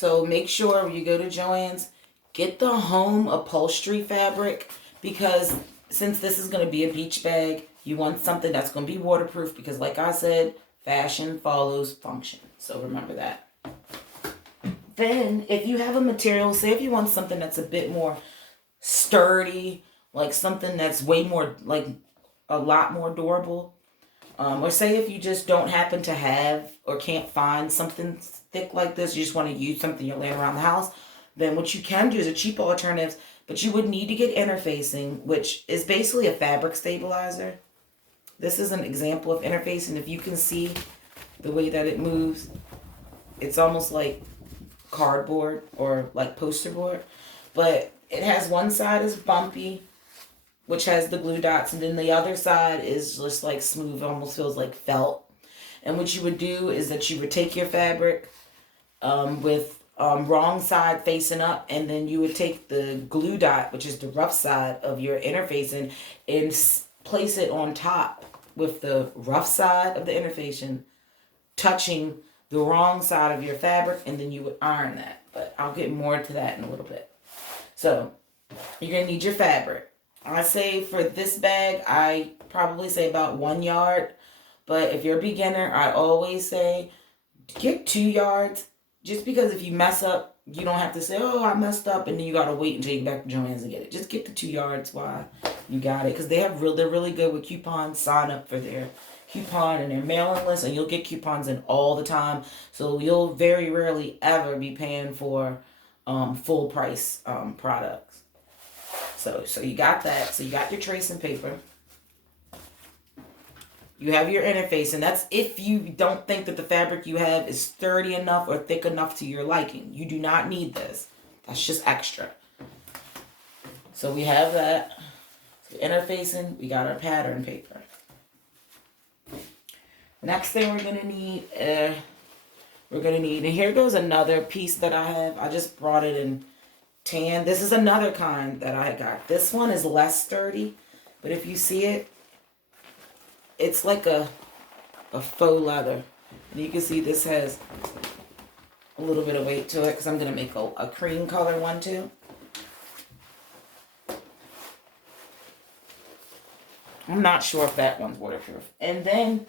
So make sure when you go to Joann's, get the home upholstery fabric, because since this is going to be a beach bag, you want something that's going to be waterproof, because like I said, fashion follows function. So remember that. Then if you have a material, say if you want something that's a bit more sturdy, like something that's way more, like a lot more durable, or say if you just don't happen to have or can't find something thick like this, you just want to use something you're laying around the house, then what you can do is a cheap alternative, but you would need to get interfacing, which is basically a fabric stabilizer. This is an example of interfacing. If you can see the way that it moves, it's almost like cardboard or like poster board, but it has one side is bumpy, which has the glue dots, and then the other side is just like smooth, almost feels like felt. And what you would do is that you would take your fabric with wrong side facing up, and then you would take the glue dot, which is the rough side of your interfacing, and place it on top with the rough side of the interfacing touching the wrong side of your fabric, and then you would iron that. But I'll get more to that in a little bit. So you're going to need your fabric. I say for this bag, I probably say about 1 yard. But if you're a beginner, I always say get 2 yards. Just because if you mess up, you don't have to say, oh, I messed up, and then you got to wait until you get back to Joann's and get it. Just get the 2 yards while you got it. Because they're really good with coupons. Sign up for their coupon and their mailing list, and you'll get coupons in all the time. So you'll very rarely ever be paying for full price products. So you got that. So you got your tracing paper. You have your interface, and that's if you don't think that the fabric you have is sturdy enough or thick enough to your liking. You do not need this. That's just extra. So we have that. So interfacing, we got our pattern paper. Next thing we're going to need, and here goes another piece that I have. I just brought it in tan. This is another kind that I got. This one is less sturdy, but if you see it, it's like a faux leather. And you can see this has a little bit of weight to it, because I'm going to make a cream color one too. I'm not sure if that one's waterproof. And then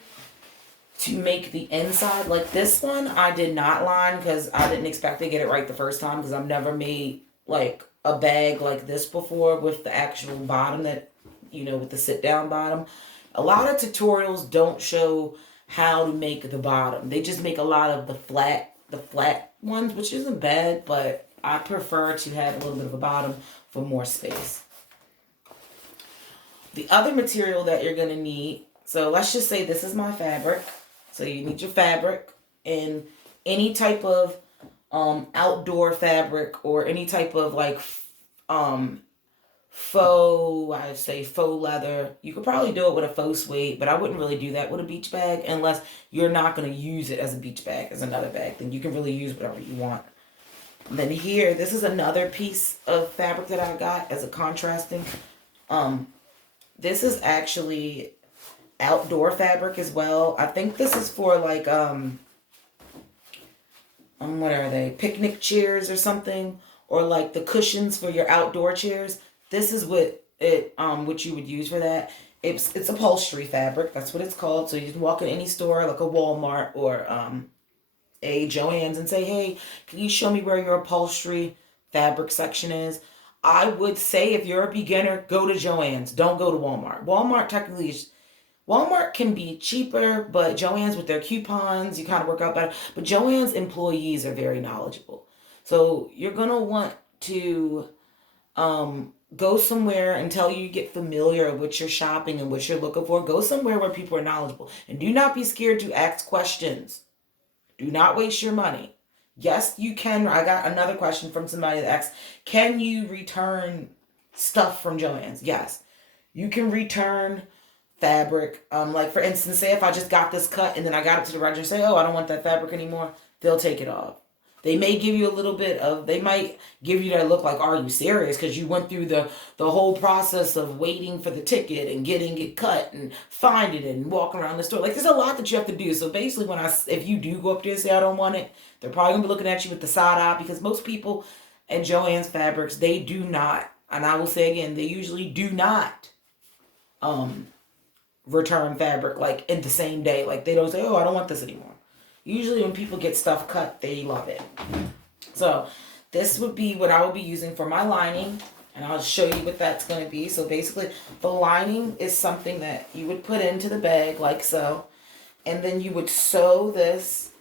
to make the inside, like this one, I did not line because I didn't expect to get it right the first time, because I've never made like a bag like this before with the actual bottom that, you know, with the sit down bottom. A lot of tutorials don't show how to make the bottom. They just make a lot of the flat ones, which isn't bad, but I prefer to have a little bit of a bottom for more space. The other material that you're going to need, so let's just say this is my fabric. So you need your fabric in any type of outdoor fabric, or any type of like faux leather. You could probably do it with a faux suede, but I wouldn't really do that with a beach bag unless you're not going to use it as a beach bag, as another bag. Then you can really use whatever you want. And then here, this is another piece of fabric that I got as a contrasting. This is actually outdoor fabric as well. I think this is for like what are they? Picnic chairs or something, or like the cushions for your outdoor chairs. This is what you would use for that. It's upholstery fabric. That's what it's called. So you can walk in any store like a Walmart or a Joann's and say, "Hey, can you show me where your upholstery fabric section is?" I would say if you're a beginner, go to Joann's. Don't go to Walmart. Walmart can be cheaper, but Joann's with their coupons, you kind of work out better. But Joann's employees are very knowledgeable. So you're going to want to go somewhere until you get familiar with your shopping and what you're looking for. Go somewhere where people are knowledgeable. And do not be scared to ask questions. Do not waste your money. Yes, you can. I got another question from somebody that asked, can you return stuff from Joann's? Yes. You can return fabric. Like for instance, say if I just got this cut and then I got it to the register and say, oh, I don't want that fabric anymore, they'll take it off. They may give you a little bit of, they might give you that look like, are you serious? Because you went through the whole process of waiting for the ticket and getting it cut and finding it and walking around the store. Like, there's a lot that you have to do. So basically, if you do go up there and say, I don't want it, they're probably going to be looking at you with the side eye, because most people at Joann's Fabrics, they do not, and I will say again, they usually do not return fabric like in the same day. Like, they don't say, oh, I don't want this anymore. Usually when people get stuff cut, they love it. So this would be what I would be using for my lining, and I'll show you what that's going to be. So basically, the lining is something that you would put into the bag like so, and then you would sew this.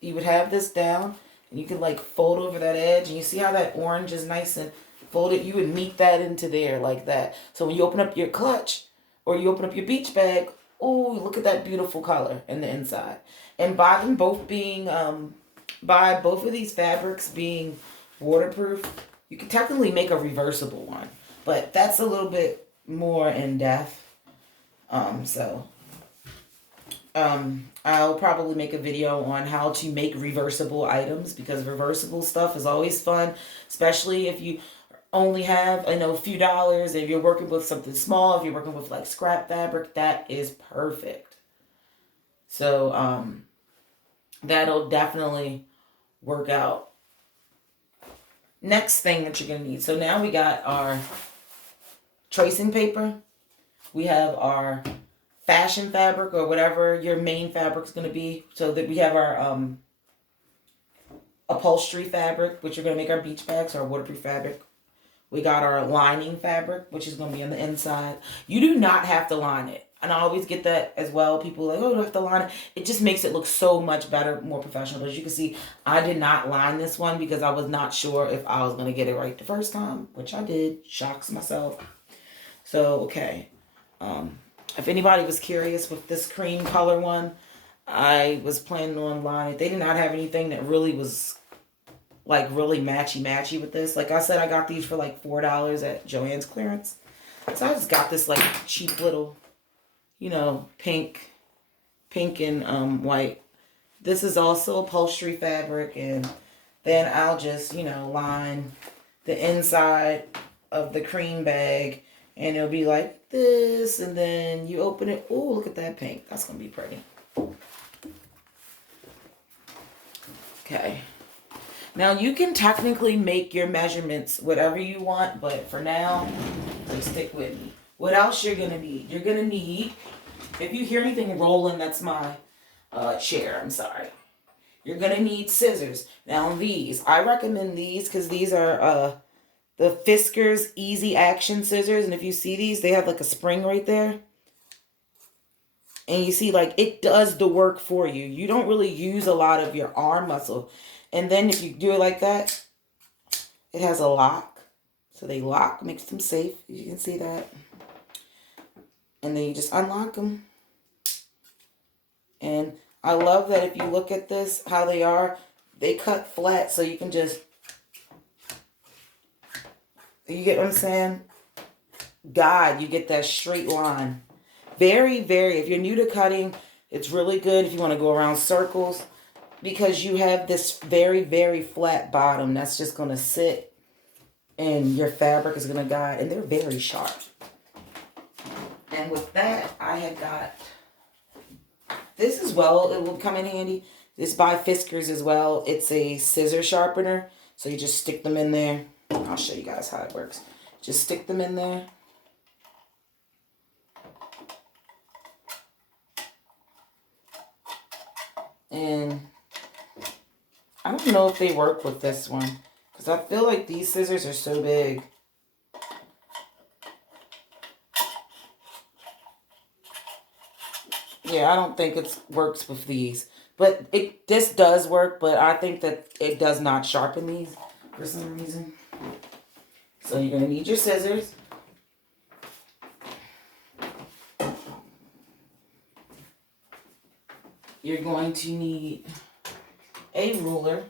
You would have this down, and you could like fold over that edge, and you see how that orange is nice and folded? You would meet that into there like that. So when you open up your clutch or you open up your beach bag, oh, look at that beautiful color in the inside. And by them both being, by both of these fabrics being waterproof, you can technically make a reversible one. But that's a little bit more in depth. I'll probably make a video on how to make reversible items, because reversible stuff is always fun, especially if you only have, a few dollars. If you're working with something small, if you're working with like scrap fabric, that is perfect. So, that'll definitely work out. Next thing that you're going to need. So now we got our tracing paper. We have our fashion fabric, or whatever your main fabric is going to be. So that we have our upholstery fabric, which are going to make our beach bags, our waterproof fabric. We got our lining fabric, which is going to be on the inside. You do not have to line it. And I always get that as well. People are like, oh, you don't have to line it. It just makes it look so much better, more professional. But as you can see, I did not line this one because I was not sure if I was going to get it right the first time, which I did. Shocks myself. So, okay. If anybody was curious with this cream color one, I was planning on lining it. They did not have anything that really was like really matchy with this. Like I said, I got these for like $4 at Joann's clearance. So I just got this like cheap little, pink and white. This is also upholstery fabric, and then I'll just, line the inside of the cream bag, and it'll be like this, and then you open it. Oh, look at that pink. That's going to be pretty. Okay. Now, you can technically make your measurements whatever you want, but for now, please stick with me. What else you're going to need? You're going to need, if you hear anything rolling, that's my chair. I'm sorry. You're going to need scissors. Now, I recommend these because these are the Fiskars Easy Action Scissors. And if you see these, they have like a spring right there. And you see, like, it does the work for you. You don't really use a lot of your arm muscle. And then if you do it like that, it has a lock. So they lock, makes them safe. You can see that. And then you just unlock them. And I love that if you look at this, how they cut flat. So you can just, you get what I'm saying? You get that straight line. Very, very, if you're new to cutting, it's really good if you want to go around circles, because you have this very, very flat bottom that's just going to sit, and your fabric is going to guide, and they're very sharp. And with that, I had got this as well. It will come in handy. This by Fiskars as well. It's a scissor sharpener. So you just stick them in there. I'll show you guys how it works. Just stick them in there. And I don't know if they work with this one, because I feel like these scissors are so big. Yeah, I don't think it works with these. But this does work, but I think that it does not sharpen these for some reason. So you're going to need your scissors. You're going to need a ruler.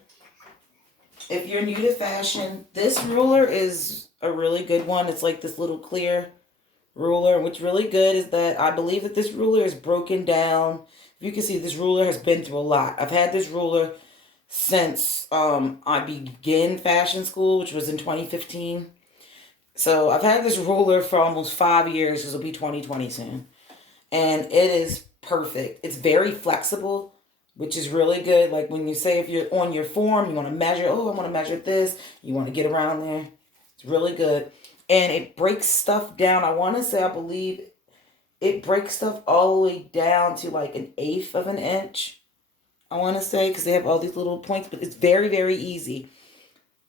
If you're new to fashion, this ruler is a really good one. It's like this little clear ruler. What's really good is that I believe that this ruler is broken down. You can see this ruler has been through a lot. I've had this ruler since I began fashion school, which was in 2015. So I've had this ruler for almost 5 years. This will be 2020 soon. And it is perfect. It's very flexible, which is really good. Like when you say if you're on your form, you want to measure, oh, I want to measure this, you want to get around there. It's really good. And it breaks stuff down. I want to say, I believe it breaks stuff all the way down to like an eighth of an inch. I want to say, because they have all these little points, but it's very, very easy.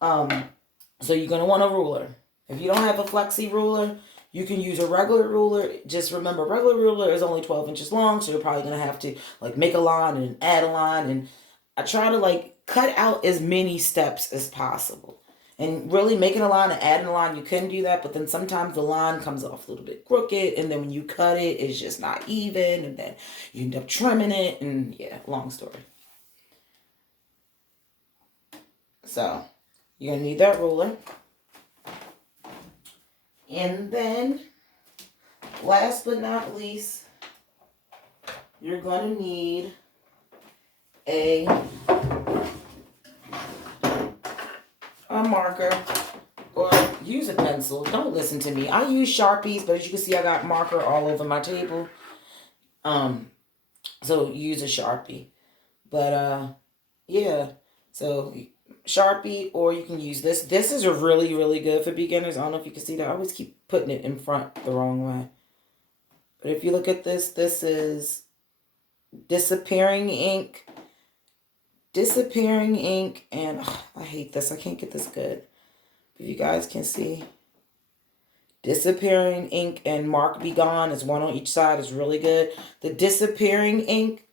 So you're going to want a ruler. If you don't have a flexi ruler, you can use a regular ruler. Just remember, regular ruler is only 12 inches long, so you're probably going to have to like make a line and add a line. And I try to like cut out as many steps as possible. And really making a line and adding a line, you can do that, but then sometimes the line comes off a little bit crooked, and then when you cut it, it's just not even, and then you end up trimming it, and yeah, long story. So, you're going to need that ruler. And then, last but not least, you're going to need a marker, or use a pencil. Don't listen to me. I use Sharpies, but as you can see, I got marker all over my table. So use a Sharpie. But yeah. So Sharpie, or you can use this. This is really, really good for beginners. I don't know if you can see that. I always keep putting it in front the wrong way. But if you look at this, this is disappearing ink. Disappearing ink, and I hate this. I can't get this good. If you guys can see. Disappearing ink and Mark Be Gone is one on each side. Is really good. The disappearing ink,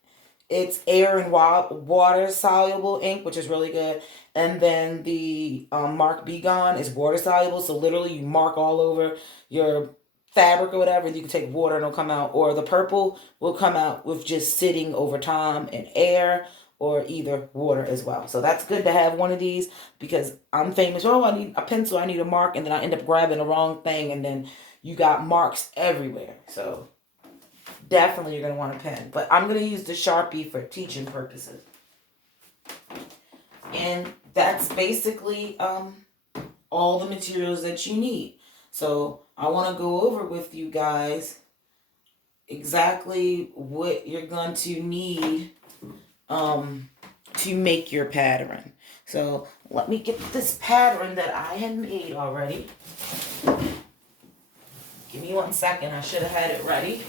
it's air and water soluble ink, which is really good. And then the Mark Be Gone is water soluble. So literally you mark all over your fabric or whatever, and you can take water and it'll come out. Or the purple will come out with just sitting over time and air, or either water as well. So that's good to have one of these, because I'm famous. Oh, I need a pencil, I need a mark, and then I end up grabbing the wrong thing, and then you got marks everywhere. So definitely you're going to want a pen. But I'm going to use the Sharpie for teaching purposes. And that's basically all the materials that you need. So I want to go over with you guys exactly what you're going to need to make your pattern. So let me get this pattern that I had made already. Give me 1 second. I should have had it ready.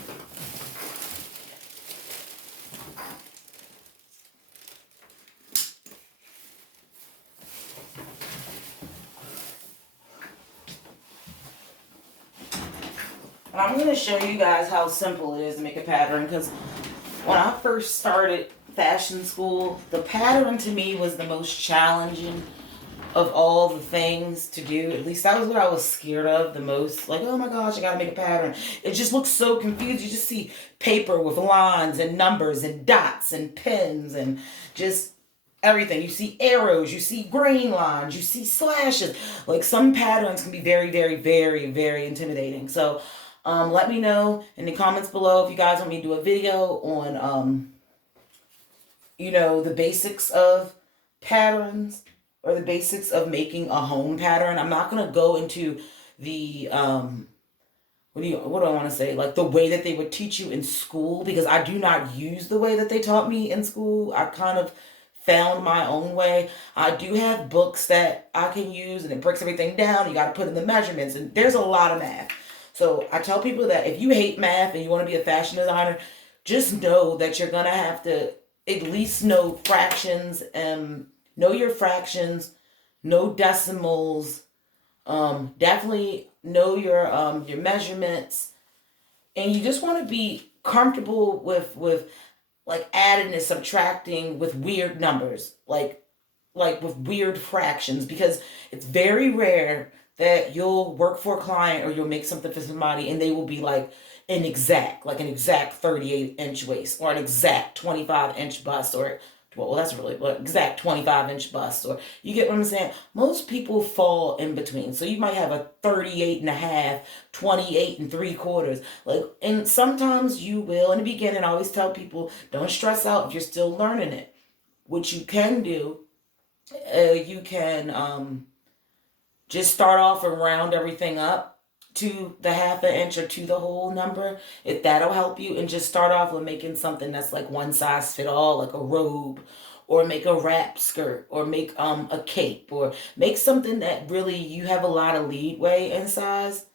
And I'm going to show you guys how simple it is to make a pattern, because when I first started fashion school, the pattern to me was the most challenging of all the things to do. At least that was what I was scared of the most. Like, oh my gosh, I gotta make a pattern. It just looks so confused. You just see paper with lines and numbers and dots and pins and just everything. You see arrows, you see grain lines, you see slashes. Like, some patterns can be very, very, very, very intimidating. So let me know in the comments below if you guys want me to do a video on the basics of patterns, or the basics of making a home pattern. I'm not going to go into the, what do I want to say? Like the way that they would teach you in school, because I do not use the way that they taught me in school. I kind of found my own way. I do have books that I can use, and it breaks everything down. You got to put in the measurements, and there's a lot of math. So I tell people that if you hate math and you want to be a fashion designer, just know that you're going to have to at least know fractions, and know your fractions, know decimals, definitely know your measurements, and you just want to be comfortable with like adding and subtracting with weird numbers, like with weird fractions, because it's very rare that you'll work for a client or you'll make something for somebody and they will be like an exact 38-inch waist, or an exact 25-inch bust, or well, that's really exact 25-inch bust, or you get what I'm saying? Most people fall in between. So you might have a 38.5, 28 3/4. Like, and sometimes you will in the beginning. I always tell people, don't stress out if you're still learning it. What you can do You can just start off and round everything up to the half an inch or to the whole number, if that'll help you. And just start off with making something that's like one size fit all, like a robe, or make a wrap skirt, or make a cape, or make something that really you have a lot of leadway in size.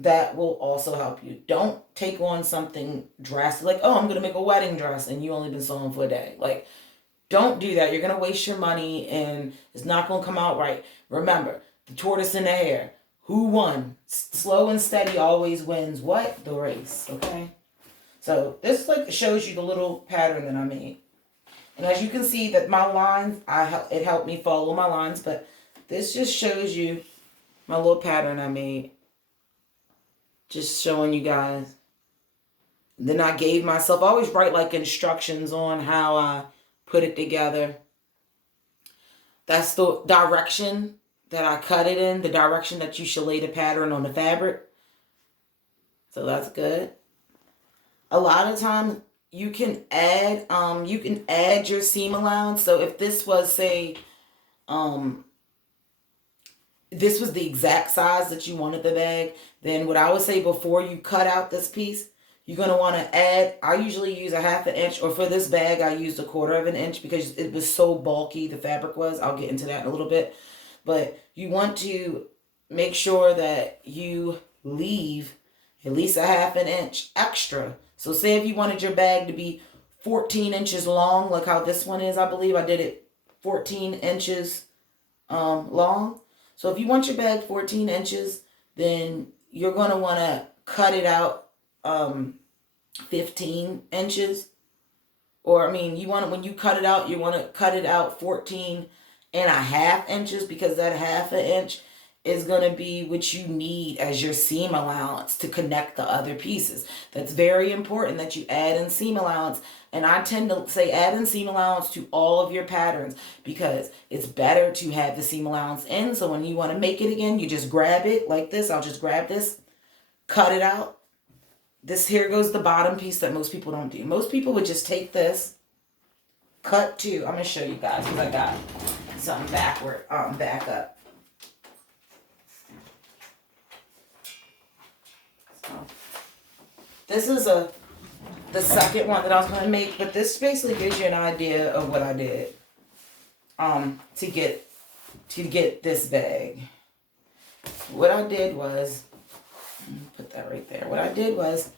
That will also help you. Don't take on something drastic like, oh, I'm gonna make a wedding dress and you only been sewing for a day. Like, don't do that. You're gonna waste your money and it's not gonna come out right. Remember, the tortoise and the hare. Who won? Slow and steady always wins what? The race. Okay? So this like shows you the little pattern that I made. And as you can see that my lines, it helped me follow my lines, but this just shows you my little pattern I made. Just showing you guys. Then I gave myself, I always write like instructions on how I put it together. That's the direction that I cut it in, the direction that you should lay the pattern on the fabric. So that's good. A lot of times you can add your seam allowance. So if this was, say, this was the exact size that you wanted the bag, then what I would say, before you cut out this piece, you're going to want to add, I usually use a half an inch, or for this bag, I used a quarter of an inch because it was so bulky, the fabric was. I'll get into that in a little bit. But you want to make sure that you leave at least a half an inch extra. So say if you wanted your bag to be 14 inches long, like how this one is, I believe I did it 14 inches long. So if you want your bag 14 inches, then you're going to want to cut it out 15 inches. Or, I mean, you want to, when you cut it out, you want to cut it out 14 and a half inches, because that half an inch is going to be what you need as your seam allowance to connect the other pieces. That's very important that you add in seam allowance. And I tend to say add in seam allowance to all of your patterns, because it's better to have the seam allowance in. So when you want to make it again, you just grab it like this. I'll just grab this, cut it out. This here goes the bottom piece that most people don't do. Most people would just take this, cut two. I'm going to show you guys because I got something back up. So this is the second one that I was going to make, but this basically gives you an idea of what I did to get this bag. What I did was, put that right there. What I did was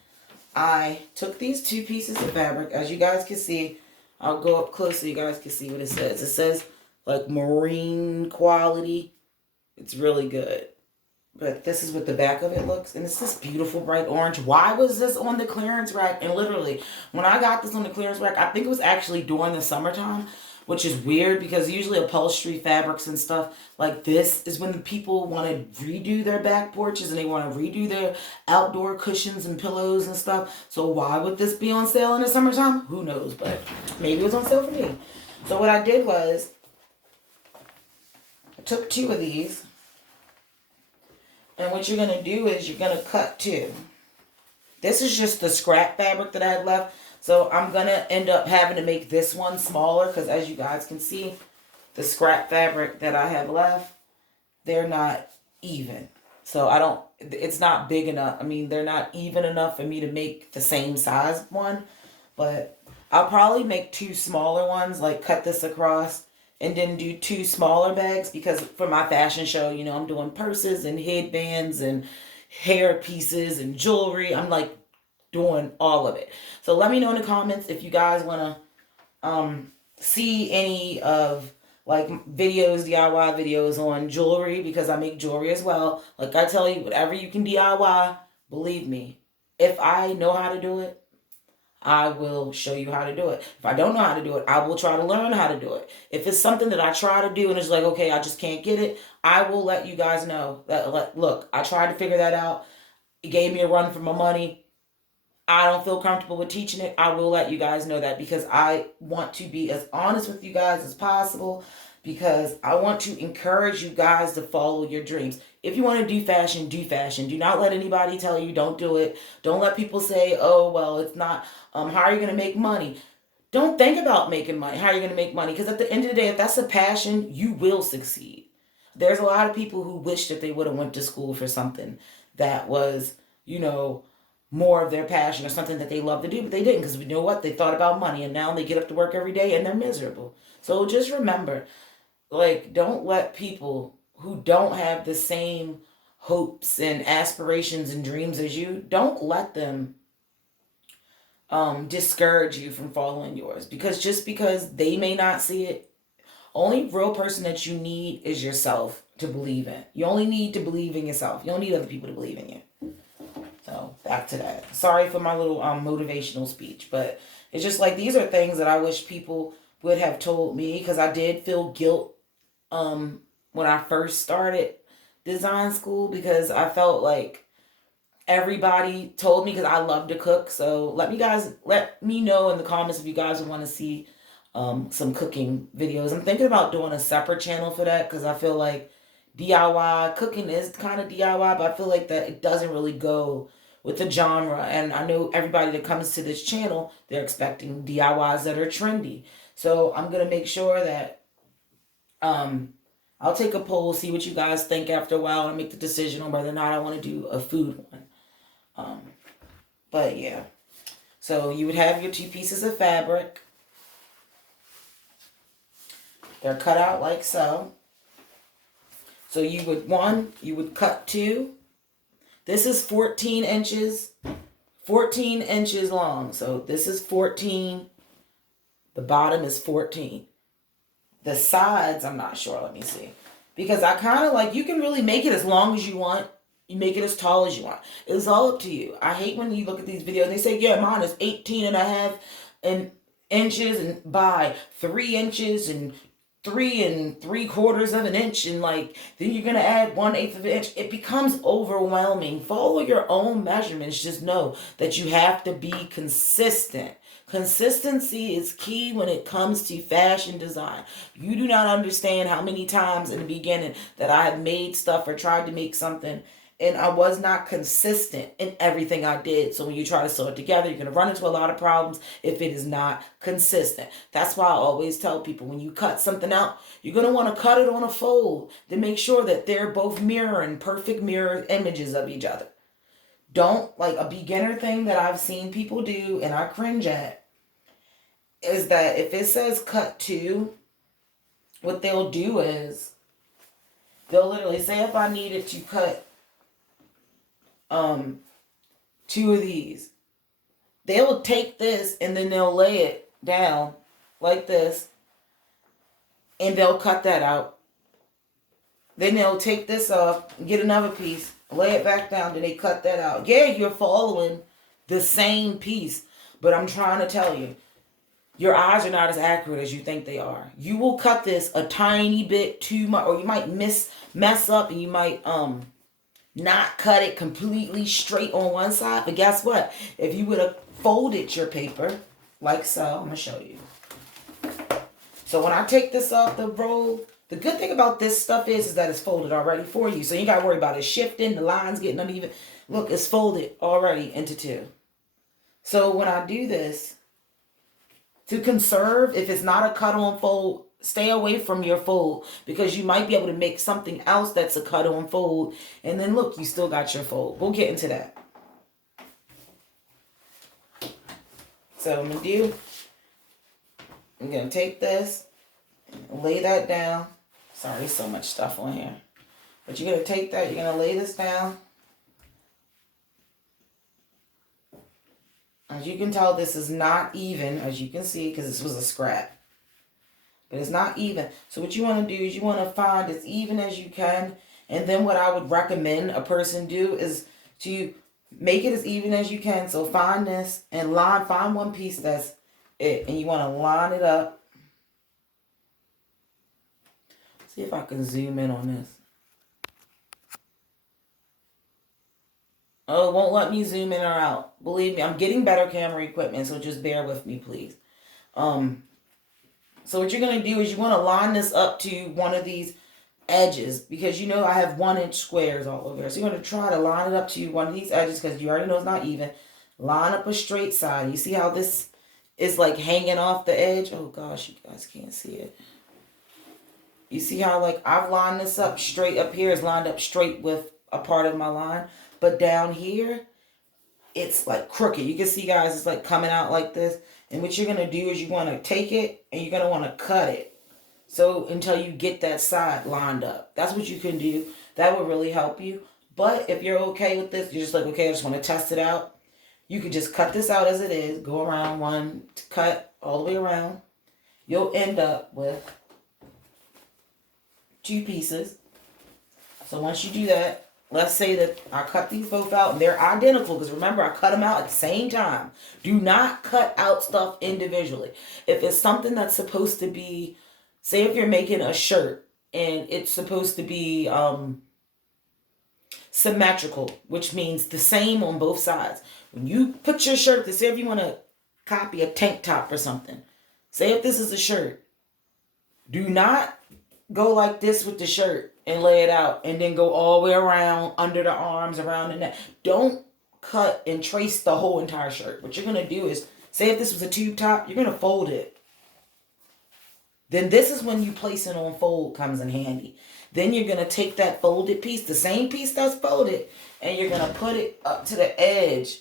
I took these two pieces of fabric. As you guys can see, I'll go up close so you guys can see what it says. It says like marine quality. It's really good. But this is what the back of it looks. And it's this beautiful bright orange. Why was this on the clearance rack? And literally, when I got this on the clearance rack, I think it was actually during the summertime, which is weird because usually upholstery fabrics and stuff like this is when the people want to redo their back porches and they want to redo their outdoor cushions and pillows and stuff. So why would this be on sale in the summertime? Who knows, but maybe it was on sale for me. So what I did was I took two of these. And what you're going to do is you're going to cut two. This is just the scrap fabric that I had left. So I'm going to end up having to make this one smaller because as you guys can see, the scrap fabric that I have left, they're not even. So it's not big enough. I mean, they're not even enough for me to make the same size one. But I'll probably make two smaller ones, like cut this across and then do two smaller bags because for my fashion show, you know, I'm doing purses and headbands and hair pieces and jewelry. I'm like doing all of it. So let me know in the comments if you guys want to see any of like videos, DIY videos on jewelry, because I make jewelry as well. Like I tell you, whatever you can DIY, believe me, if I know how to do it, I will show you how to do it. If I don't know how to do it, I will try to learn how to do it. If it's something that I try to do and it's like, okay, I just can't get it, I will let you guys know that, look, I tried to figure that out. It gave me a run for my money. I don't feel comfortable with teaching it. I will let you guys know that because I want to be as honest with you guys as possible, because I want to encourage you guys to follow your dreams. If you want to do fashion, do fashion. Do not let anybody tell you don't do it. Don't let people say, oh, well, it's not, how are you going to make money? Don't think about making money, how you're going to make money. Because at the end of the day, if that's a passion, you will succeed. There's a lot of people who wish that they would have went to school for something that was, you know, more of their passion or something that they love to do, but they didn't because you know what? They thought about money and now they get up to work every day and they're miserable. So just remember, like, don't let people who don't have the same hopes and aspirations and dreams as you, don't let them discourage you from following yours. Because just because they may not see it, only real person that you need is yourself to believe in. You only need to believe in yourself. You don't need other people to believe in you. So back to that. Sorry for my little motivational speech, but it's just like these are things that I wish people would have told me, because I did feel guilt when I first started design school, because I felt like everybody told me, because I love to cook. So let me know in the comments if you guys want to see some cooking videos. I'm thinking about doing a separate channel for that, because I feel like DIY cooking is kind of DIY, but I feel like that it doesn't really go with the genre. And I know everybody that comes to this channel, they're expecting DIYs that are trendy. So I'm gonna make sure that I'll take a poll, see what you guys think after a while, and make the decision on whether or not I want to do a food one. But yeah, so you would have your 2 pieces of fabric. They're cut out like so. So you would cut 2. This is 14 inches long. So this is 14. The bottom is 14. The sides, I'm not sure. Let me see. Because I kind of like, you can really make it as long as you want. You make it as tall as you want. It's all up to you. I hate when you look at these videos and they say, yeah, mine is 18 and a half inches and by 3 inches and 3 3/4 of an inch, and like then you're gonna add 1/8 of an inch. It becomes overwhelming. Follow your own measurements. Just know that you have to be consistent. Consistency is key when it comes to fashion design. You do not understand how many times in the beginning that I had made stuff or tried to make something and I was not consistent in everything I did. So when you try to sew it together, you're going to run into a lot of problems if it is not consistent. That's why I always tell people, when you cut something out, you're going to want to cut it on a fold to make sure that they're both mirroring, perfect mirror images of each other. Don't, like a beginner thing that I've seen people do and I cringe at, is that if it says cut 2, what they'll do is they'll literally say, if I needed to cut 2 of these, they'll take this and then they'll lay it down like this and they'll cut that out. Then they'll take this off and get another piece, lay it back down, then they cut that out. Yeah, you're following the same piece, but I'm trying to tell you, your eyes are not as accurate as you think they are. You will cut this a tiny bit too much, or you might mess up and you might not cut it completely straight on one side. But guess what? If you would have folded your paper like so, I'm going to show you. So when I take this off the roll, the good thing about this stuff is that it's folded already for you. So you got to worry about it shifting, the lines getting uneven. Look, it's folded already into 2. So when I do this, to conserve, if it's not a cut on fold, stay away from your fold, because you might be able to make something else that's a cut on fold. And then look, you still got your fold. We'll get into that. So I'm going to take this, and lay that down. Sorry, so much stuff on here. But you're going to take that, you're going to lay this down. As you can tell, this is not even, as you can see, because this was a scrap. But it's not even. So what you want to do is you want to find as even as you can. And then what I would recommend a person do is to make it as even as you can. So find this and find one piece that's it. And you want to line it up. See if I can zoom in on this. Oh, it won't let me zoom in or out. Believe me, I'm getting better camera equipment, so just bear with me, please. So what you're going to do is you want to line this up to one of these edges, because you know I have 1-inch squares all over. So you're going to try to line it up to one of these edges, because you already know it's not even. Line up a straight side. You see how this is like hanging off the edge. Oh gosh, you guys can't see it. You see how like I've lined this up straight up here is lined up straight with a part of my line. But down here, it's like crooked. You can see guys, it's like coming out like this. And what you're going to do is you want to take it and you're going to want to cut it. So until you get that side lined up. That's what you can do. That will really help you. But if you're okay with this, you're just like, okay, I just want to test it out. You could just cut this out as it is. Go around one, cut all the way around. You'll end up with 2 pieces. So once you do that, let's say that I cut these both out and they're identical because remember I cut them out at the same time. Do not cut out stuff individually. If it's something that's supposed to be, say if you're making a shirt and it's supposed to be symmetrical, which means the same on both sides. When you put your shirt, say if you want to copy a tank top or something, say if this is a shirt, do not go like this with the shirt and lay it out and then go all the way around under the arms, around the neck. Don't cut and trace the whole entire shirt. What you're going to do is, say if this was a tube top, you're going to fold it. Then this is when you place it on fold comes in handy. Then you're going to take that folded piece, the same piece that's folded, and you're going to put it up to the edge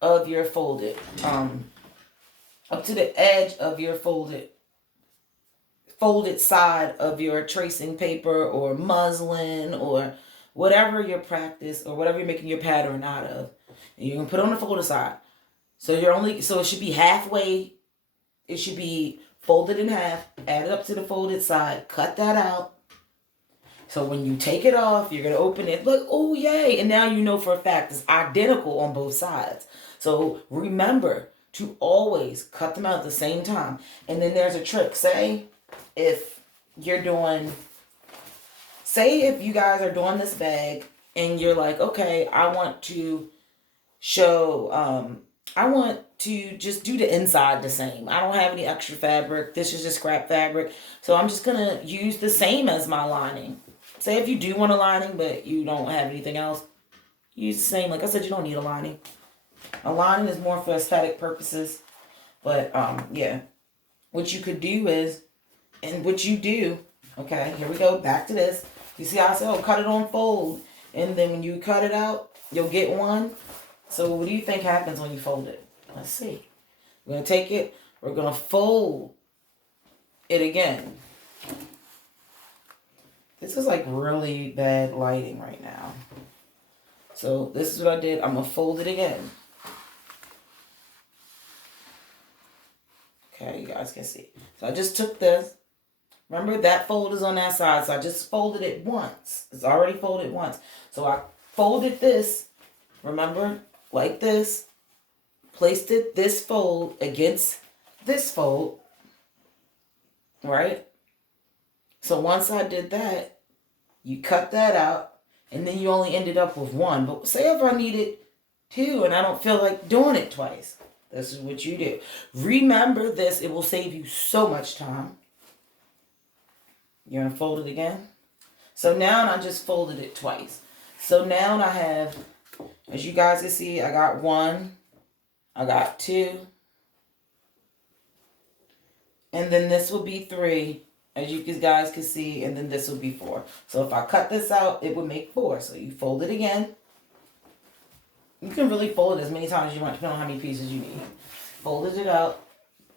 of your folded, up to the edge of your folded side of your tracing paper or muslin or whatever your practice or whatever you're making your pattern out of. And you're going to put it on the folded side. So it should be halfway. It should be folded in half, add it up to the folded side, cut that out. So when you take it off, you're going to open it. Look, oh yay. And now you know for a fact it's identical on both sides. So remember to always cut them out at the same time. And then there's a trick. Say if you guys are doing this bag and you're like, okay, I want to show, I want to just do the inside the same. I don't have any extra fabric. This is just scrap fabric. So I'm just going to use the same as my lining. Say if you do want a lining, but you don't have anything else, use the same. Like I said, you don't need a lining. A lining is more for aesthetic purposes. But, yeah. What you could do is, and what you do, okay, here we go, back to this. You see how I said, cut it on fold. And then when you cut it out, you'll get one. So what do you think happens when you fold it? Let's see. We're going to take it. We're going to fold it again. This is like really bad lighting right now. So this is what I did. I'm going to fold it again. Okay, you guys can see. So I just took this. Remember that fold is on that side. So I just folded it once. It's already folded once. So I folded this. Remember? Like this, placed it this fold against this fold, right? So once I did that, you cut that out, and then you only ended up with one. But say if I needed 2 and I don't feel like doing it twice, this is what you do. Remember this, it will save you so much time. You're going to fold it again. So now I just folded it twice. So now I have, as you guys can see, I got 1, I got 2, and then this will be 3, as you guys can see, and then this will be 4. So if I cut this out, it would make 4. So you fold it again. You can really fold it as many times as you want, depending on how many pieces you need. Folded it out.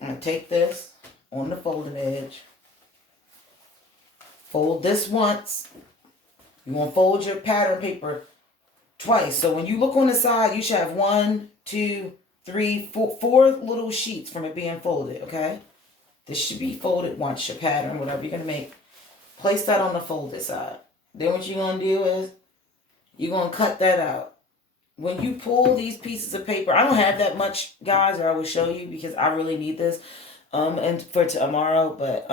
I'm going to take this on the folded edge. Fold this once. You want to fold your pattern paper twice. So when you look on the side, you should have 1, 2, 3, 4 little sheets from it being folded, okay? This should be folded once, your pattern, whatever you're going to make. Place that on the folded side. Then what you're going to do is, you're going to cut that out. When you pull these pieces of paper, I don't have that much, guys, or I will show you because I really need this. And for tomorrow, but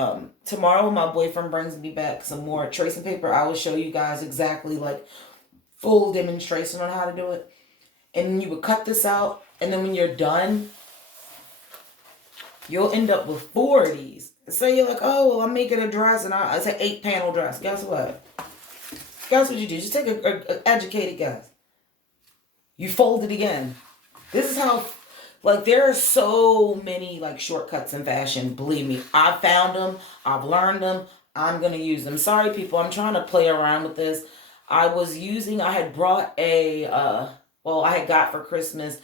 tomorrow when my boyfriend brings me back some more tracing paper, I will show you guys exactly like full demonstration on how to do it. And you would cut this out, and then when you're done, you'll end up with 4 of these. Say you're like, oh, well, I'm making a dress, and it's an 8-panel dress. Guess what? Guess what you do? Just take an educated guess. You fold it again. This is how, Like, there are so many, like, shortcuts in fashion. Believe me, I found them. I've learned them. I'm going to use them. Sorry, people. I'm trying to play around with this. I had brought I had got for Christmas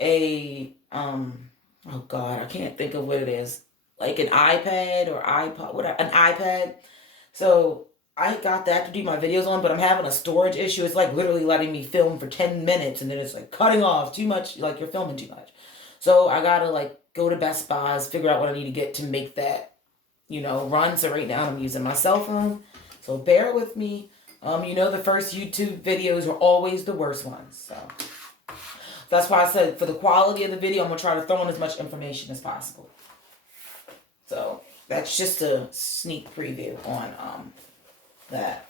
oh God, I can't think of what it is. Like an iPad or iPod, whatever, an iPad. So I got that to do my videos on, but I'm having a storage issue. It's like literally letting me film for 10 minutes and then it's like cutting off too much, like you're filming too much. So I gotta like go to Best Buy's, figure out what I need to get to make that, run. So right now I'm using my cell phone. So bear with me. The first YouTube videos are always the worst ones. So that's why I said for the quality of the video, I'm gonna try to throw in as much information as possible. So that's just a sneak preview on that.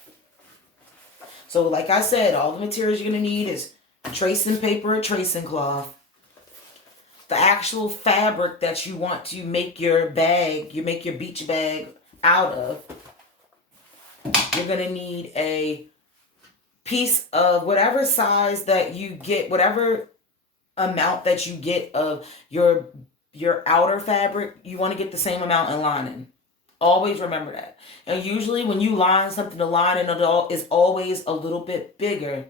So like I said, all the materials you're gonna need is tracing paper or tracing cloth, the actual fabric that you want to make your bag, make your beach bag out of. You're gonna need a piece of whatever size that you get, whatever amount that you get of your outer fabric, you want to get the same amount in lining. Always remember that. And usually when you line something, the lining is always a little bit bigger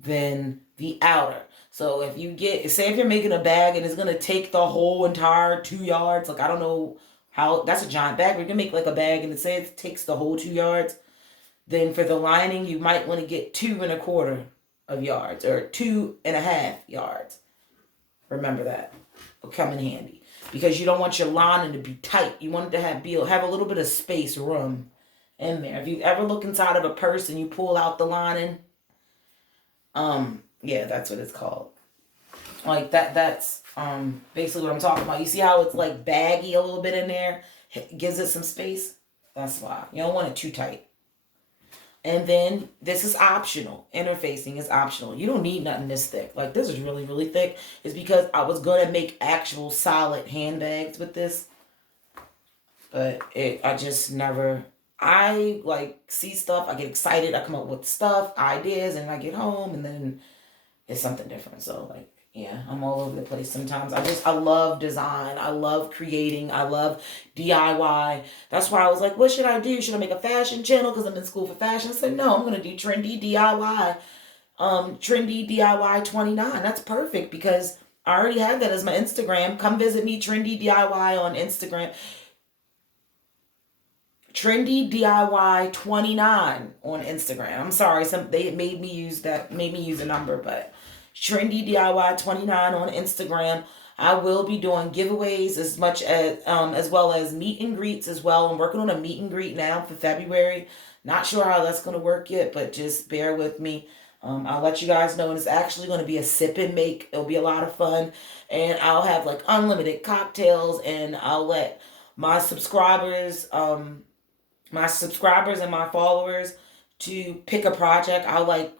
than the outer. So if you're making a bag and it's going to take the whole entire 2 yards, like I don't know how, that's a giant bag, but you can make like a bag and it takes the whole 2 yards, then for the lining, you might want to get 2 1/4 of yards or 2.5 yards. Remember that. It'll come in handy. Because you don't want your lining to be tight. You want it to have a little bit of space, room in there. If you ever look inside of a purse and you pull out the lining, yeah, that's what it's called. Like that's basically what I'm talking about. You see how it's like baggy a little bit in there? It gives it some space. That's why. You don't want it too tight. And then this is optional. Interfacing is optional. You don't need nothing this thick. Like this is really, really thick. It's because I was going to make actual solid handbags with this. But I like see stuff. I get excited. I come up with stuff, ideas, and I get home and then it's something different. So like, yeah, I'm all over the place sometimes. I love design. I love creating. I love DIY. That's why I was like, what should I do? Should I make a fashion channel? Because I'm in school for fashion. I said, no, I'm going to do trendy DIY. Trendy DIY 29. That's perfect because I already have that as my Instagram. Come visit me, Trendy DIY on Instagram. Trendy DIY 29 on Instagram. I'm sorry, they made me use a number, but Trendy DIY 29 on Instagram. I will be doing giveaways as well as meet and greets as well. I'm working on a meet and greet now for February. Not sure how that's going to work yet, but just bear with me. I'll let you guys know. And it's actually going to be a sip and make. It'll be a lot of fun. And I'll have like unlimited cocktails and I'll let my subscribers and my followers to pick a project. I'll like